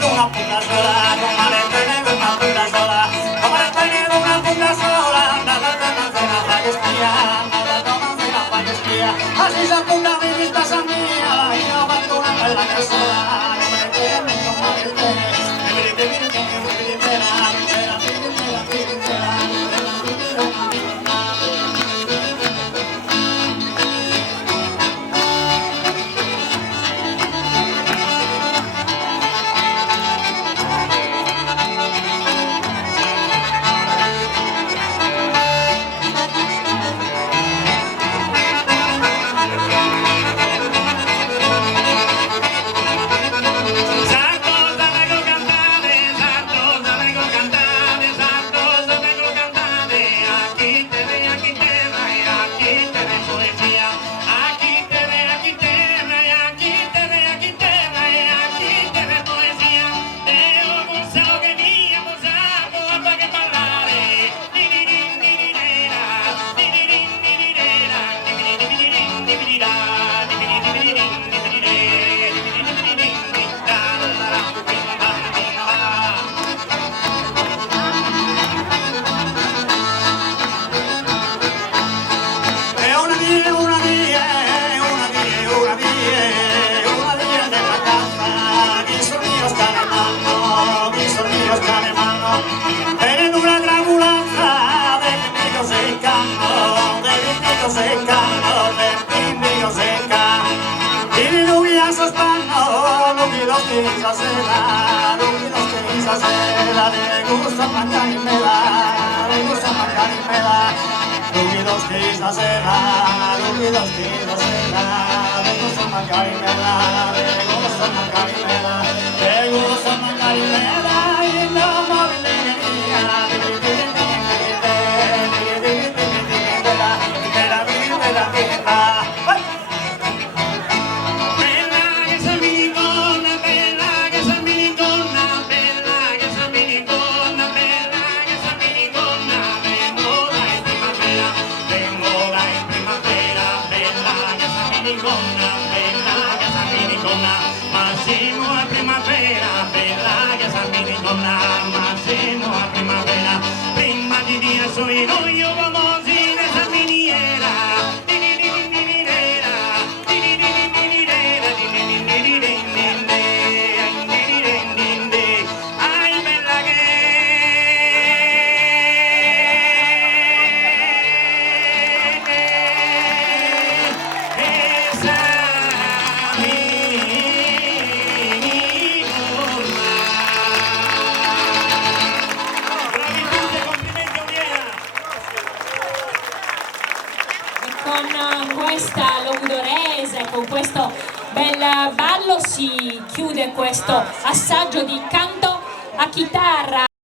d'una punta sola, d'una punta sola, d'una punta sola, nada de la fallestia, así se apunta mi vista mía, y no abandona la sola, le gusta mangiare in mela, le gusta mangiare in mela, rubidos che stasera, rubidos che stasera, le gusta mangiare in mela, le gusta mangiare in mela, le gusta mangiare in mela, e la mobile Massimo a primavera, bella che sa minicona, massimo a primavera, prima di dia soy noi vamos in esa miniera, ay bella che con questa logudorese, con questo bel ballo si chiude questo assaggio di canto a chitarra.